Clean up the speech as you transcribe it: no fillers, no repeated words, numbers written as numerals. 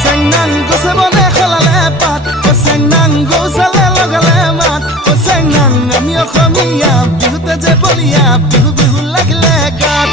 চেংনাং গছে বনে খলালে পাত চেংনাং গৌচালে লগালে মাত চেংনাং আমি অসমীয়া বিহুতে যে বলিয়া বিহু বিহু লাগিলে গাত